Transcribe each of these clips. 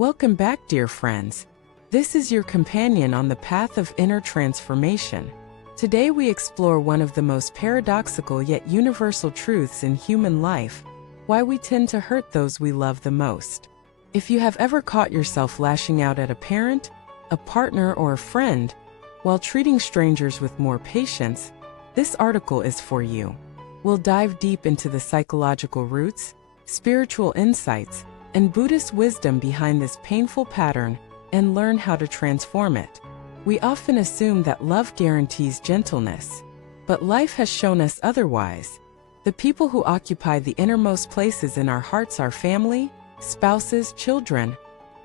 Welcome back, dear friends. This is your companion on the path of inner transformation. Today we explore one of the most paradoxical yet universal truths in human life: why we tend to hurt those we love the most. If you have ever caught yourself lashing out at a parent, a partner, or a friend, while treating strangers with more patience, this article is for you. We'll dive deep into the psychological roots, spiritual insights, and Buddhist wisdom behind this painful pattern and learn how to transform it. We often assume that love guarantees gentleness, but life has shown us otherwise. The people who occupy the innermost places in our hearts are family, spouses, children.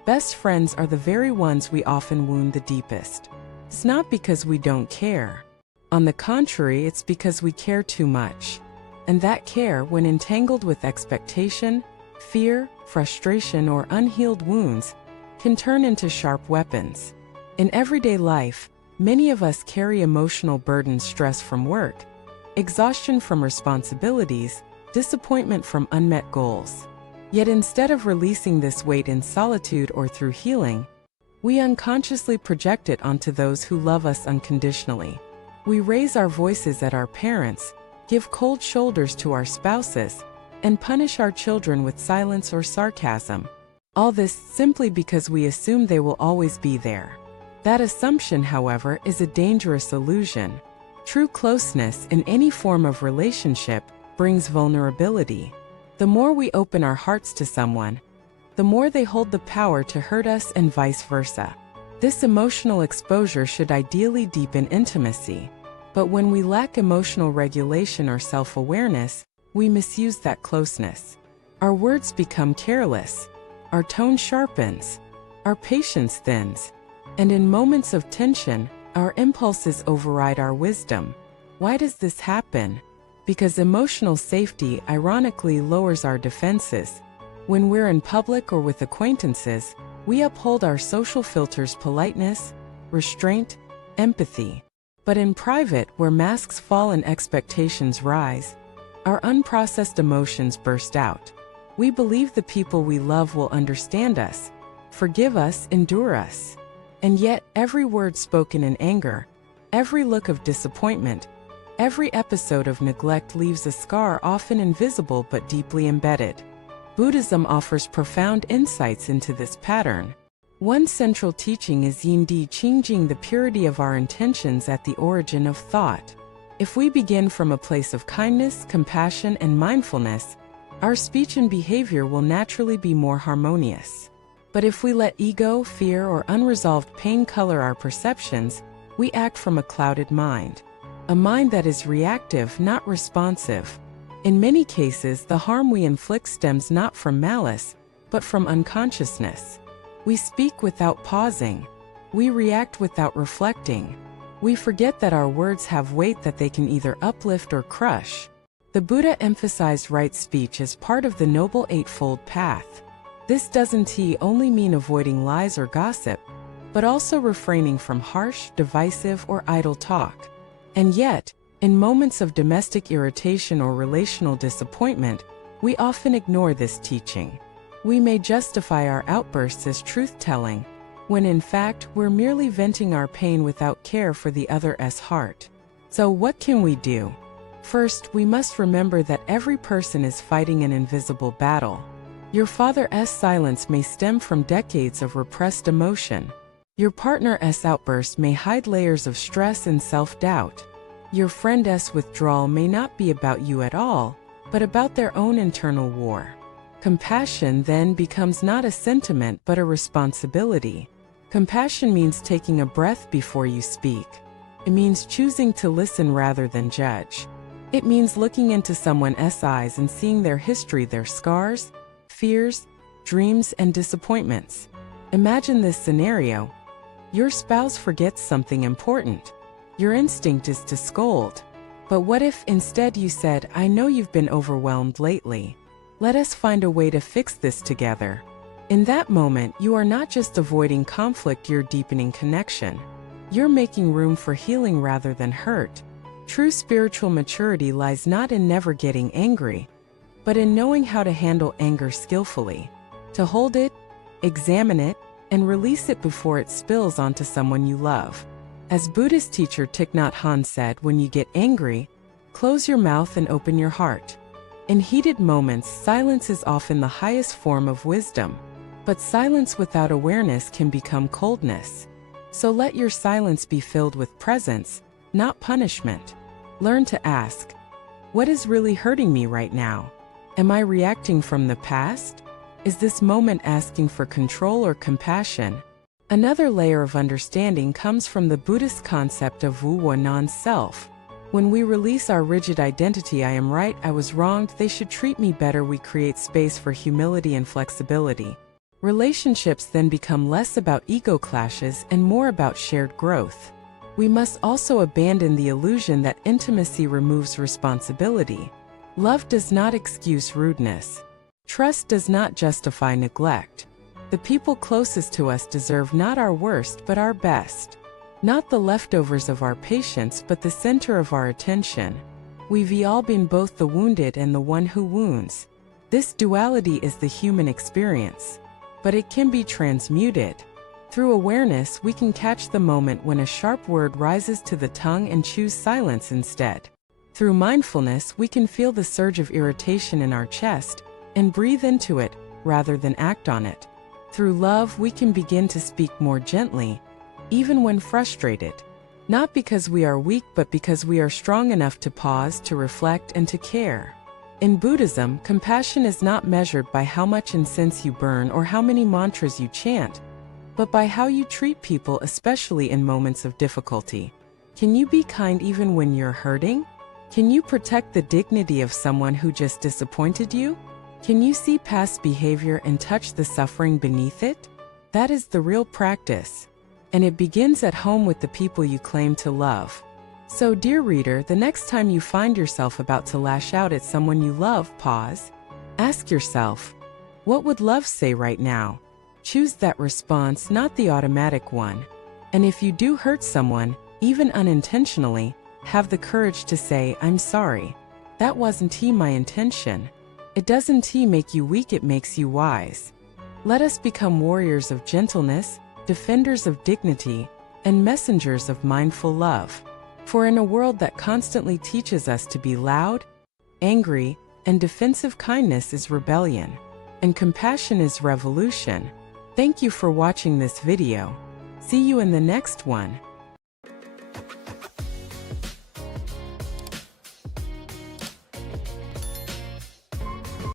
Best friends are the very ones we often wound the deepest. It's not because we don't care. On the contrary, it's because we care too much. And that care, when entangled with expectation, fear, frustration, or unhealed wounds, can turn into sharp weapons. In everyday life, many of us carry emotional burdens: stress from work, exhaustion from responsibilities, disappointment from unmet goals. Yet instead of releasing this weight in solitude or through healing, we unconsciously project it onto those who love us unconditionally. We raise our voices at our parents, give cold shoulders to our spouses, and punish our children with silence or sarcasm. All this simply because we assume they will always be there. That assumption, however, is a dangerous illusion. True closeness in any form of relationship brings vulnerability. The more we open our hearts to someone, the more they hold the power to hurt us, and vice versa. This emotional exposure should ideally deepen intimacy. But when we lack emotional regulation or self-awareness, we misuse that closeness. Our words become careless, our tone sharpens, our patience thins, and in moments of tension, our impulses override our wisdom. Why does this happen? Because emotional safety ironically lowers our defenses. When we're in public or with acquaintances, we uphold our social filters: politeness, restraint, empathy. But in private, where masks fall and expectations rise, our unprocessed emotions burst out. We believe the people we love will understand us, forgive us, endure us. And yet, every word spoken in anger, every look of disappointment, every episode of neglect leaves a scar, often invisible but deeply embedded. Buddhism offers profound insights into this pattern. One central teaching is Yin Di Qingjing, the purity of our intentions at the origin of thought. If we begin from a place of kindness, compassion, and mindfulness, our speech and behavior will naturally be more harmonious. But if we let ego, fear, or unresolved pain color our perceptions, we act from a clouded mind. A mind that is reactive, not responsive. In many cases, the harm we inflict stems not from malice, but from unconsciousness. We speak without pausing. We react without reflecting. We forget that our words have weight, that they can either uplift or crush. The Buddha emphasized right speech as part of the Noble Eightfold Path. This doesn't only mean avoiding lies or gossip, but also refraining from harsh, divisive, or idle talk. And yet, in moments of domestic irritation or relational disappointment, we often ignore this teaching. We may justify our outbursts as truth-telling, when in fact we're merely venting our pain without care for the other's heart. So what can we do? First, we must remember that every person is fighting an invisible battle. Your father's silence may stem from decades of repressed emotion. Your partner's outburst may hide layers of stress and self-doubt. Your friend's withdrawal may not be about you at all, but about their own internal war. Compassion then becomes not a sentiment but a responsibility. Compassion means taking a breath before you speak. It means choosing to listen rather than judge. It means looking into someone's eyes and seeing their history, their scars, fears, dreams, and disappointments. Imagine this scenario. Your spouse forgets something important. Your instinct is to scold. But what if instead you said, "I know you've been overwhelmed lately. Let us find a way to fix this together." In that moment, you are not just avoiding conflict, you're deepening connection. You're making room for healing rather than hurt. True spiritual maturity lies not in never getting angry, but in knowing how to handle anger skillfully. To hold it, examine it, and release it before it spills onto someone you love. As Buddhist teacher Thich Nhat Hanh said, when you get angry, close your mouth and open your heart. In heated moments, silence is often the highest form of wisdom. But silence without awareness can become coldness. So let your silence be filled with presence, not punishment. Learn to ask, what is really hurting me right now? Am I reacting from the past? Is this moment asking for control or compassion? Another layer of understanding comes from the Buddhist concept of Wu Wo non-self. When we release our rigid identity, I am right, I was wronged, they should treat me better, we create space for humility and flexibility. Relationships then become less about ego clashes and more about shared growth. We must also abandon the illusion that intimacy removes responsibility. Love does not excuse rudeness. Trust does not justify neglect. The people closest to us deserve not our worst but our best. Not the leftovers of our patience but the center of our attention. We've all been both the wounded and the one who wounds. This duality is the human experience. But it can be transmuted. Through awareness, we can catch the moment when a sharp word rises to the tongue and choose silence instead. Through mindfulness, we can feel the surge of irritation in our chest and breathe into it rather than act on it. Through love, we can begin to speak more gently, even when frustrated. Not because we are weak, but because we are strong enough to pause, to reflect, and to care. In Buddhism, compassion is not measured by how much incense you burn or how many mantras you chant, but by how you treat people, especially in moments of difficulty. Can you be kind even when you're hurting? Can you protect the dignity of someone who just disappointed you? Can you see past behavior and touch the suffering beneath it? That is the real practice. And it begins at home with the people you claim to love. So, dear reader, the next time you find yourself about to lash out at someone you love, pause. Ask yourself, what would love say right now? Choose that response, not the automatic one. And if you do hurt someone, even unintentionally, have the courage to say, I'm sorry. That wasn't my intention. It doesn't make you weak, it makes you wise. Let us become warriors of gentleness, defenders of dignity, and messengers of mindful love. For in a world that constantly teaches us to be loud, angry, and defensive, kindness is rebellion, and compassion is revolution. Thank you for watching this video. See you in the next one.